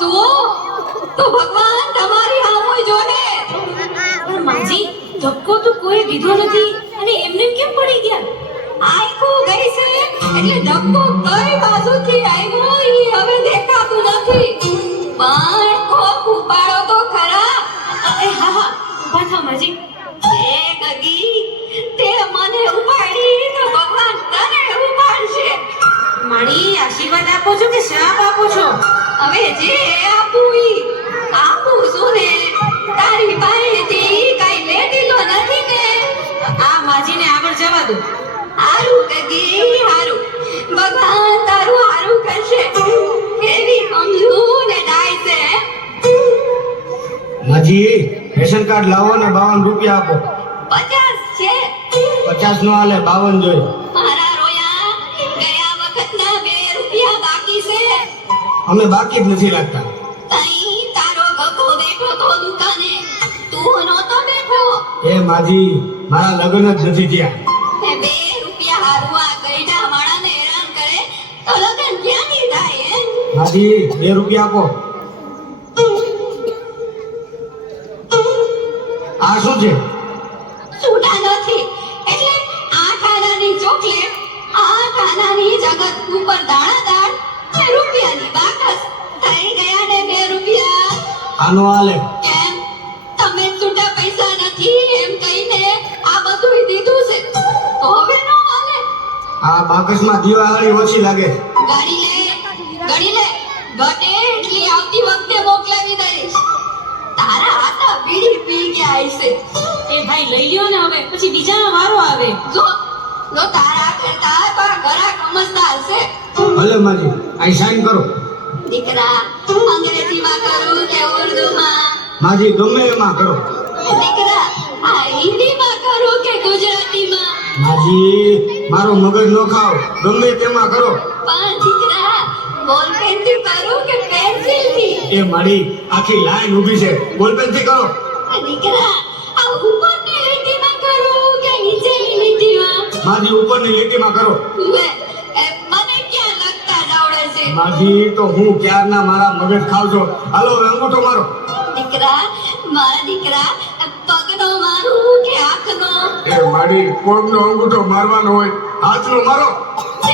તો ભગવાન તમારી હામુય જોને. પણ માજી ધક્કો તો કોઈ દીધો નથી અને એમને કેમ પડી ગયા? આયકો ગઈ છે એટલે ધક્કો કઈ બાજુથી આવ્યો ઈ હવે દેખાતું નથી. પણ કોક ઉપાડો તો ખરા. હા હા ઊભા થાઓ માજી. એ ગગી તે મને ઉપાડી તો ભગવાન તને ઉપાડશે. મારી આશીર્વાદ આપો છો કે શ્રાપ આપો છો? હવે જે આપું છું ને. તારી પાસેથી કઈ લેતી તો નથી ને. આ માજીને આગળ જવા દો. હારું ગગી હારું. ભગવાન તારું હારું કરશે. કેવી કમજુ ને ડાય છે. માજી રેશન કાર્ડ લાવો ને 52 રૂપિયા આપો. 50 છે. 50 નો હાલે 52 જોઈએ. મારા રોયા ગયા વખતના 2 રૂપિયા બાકી છે. અમે બાકી જ નથી રાખતા. તઈ તારો ગગો બેઠો તો દુકાને. તું નહોતો બેઠો. એ માજી મારા લગ્ન જ નથી થયા. એ 2 રૂપિયા હારું આ ગઈડા માણાને હેરાન કરે તો લગન ક્યાંથી થાય હે? માજી 2 રૂપિયા આપો. આ શું છે? છૂટા નથી એટલે 8 આનાની ચોકલેટ, 8 આનાની જગત ઉપર દાણાદાર, 2 રૂપિયાની બાકસ. થઈ ગયા ને 2 રૂપિયા. આનો હાલે. કેમ તમે છૂટા પૈસા નથી એમ કહીને આ બધુંય દીધું છે તો હવે નો હાલે. આ બાકસમાં દિવાળી ઓછી લાગે. ગણી લે ઘટે એટલી આવતી વખતે મોકલાવી દઈશ. તારા હાથા બીડી પી ગયા હશે. એ ભાઈ લઈ લ્યો ને હવે પછી બીજાનો વારો આવે. જો તારા કરતા તો આ ઘરા સમજદાર છે. ભલે માજી અહીં સાઈન કરો. દીકરા અંગ્રેજીમાં કરું કે ઉર્દુમાં? માજી ગમે એમાં કરો. દીકરા આ હિન્દીમાં કરું કે ગુજરાતીમાં? માજી મારો મગજ નો ખાવ, ગમે તેમાં કરો. પણ દીકરા બોલપેનથી કરું કે પેન્સિલથી? એ મારી આખી લાઈન ઊભી છે, બોલપેન થી કરો. દીકરા આ ઉપરની લીટીમાં કરું કે નીચેની લીટીમાં? માજી ઉપરની લીટીમાં કરો. લે મને ક્યાં લગતા આવડે છે? માજી તો હું ક્યારના મારા મગજ ખાવ છો. હાલો હવે અંગૂઠો મારો. દીકરા મારા દીકરા પગનો મારું કે હાથનો? એ મારી પગનો અંગૂઠો મારવાનો હોય, હાથનો મારો.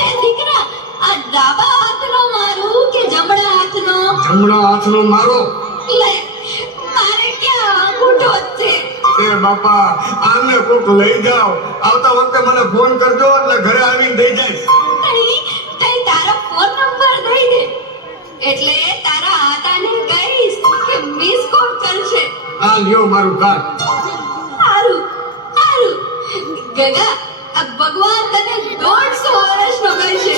એ દીકરા આ ડાબા હાથનો મારું કે જમણા હાથનો? જમણા હાથનો મારો. લે મારે ક્યાં અંગૂઠો જ છે. એ બાપા આને કોક લઈ જાઓ. આવતા વખતે મને ફોન કરજો એટલે ઘરે આવીને દઈ જાય. તઈ તારો ફોન નંબર દઈ દે એટલે તારા આતાને કહીશ કે મિસ કોલ કરશે. આ લ્યો મારું કાર્ડ. હારું ગગા આ ભગવાન તને 150 વર્ષનો કરશે.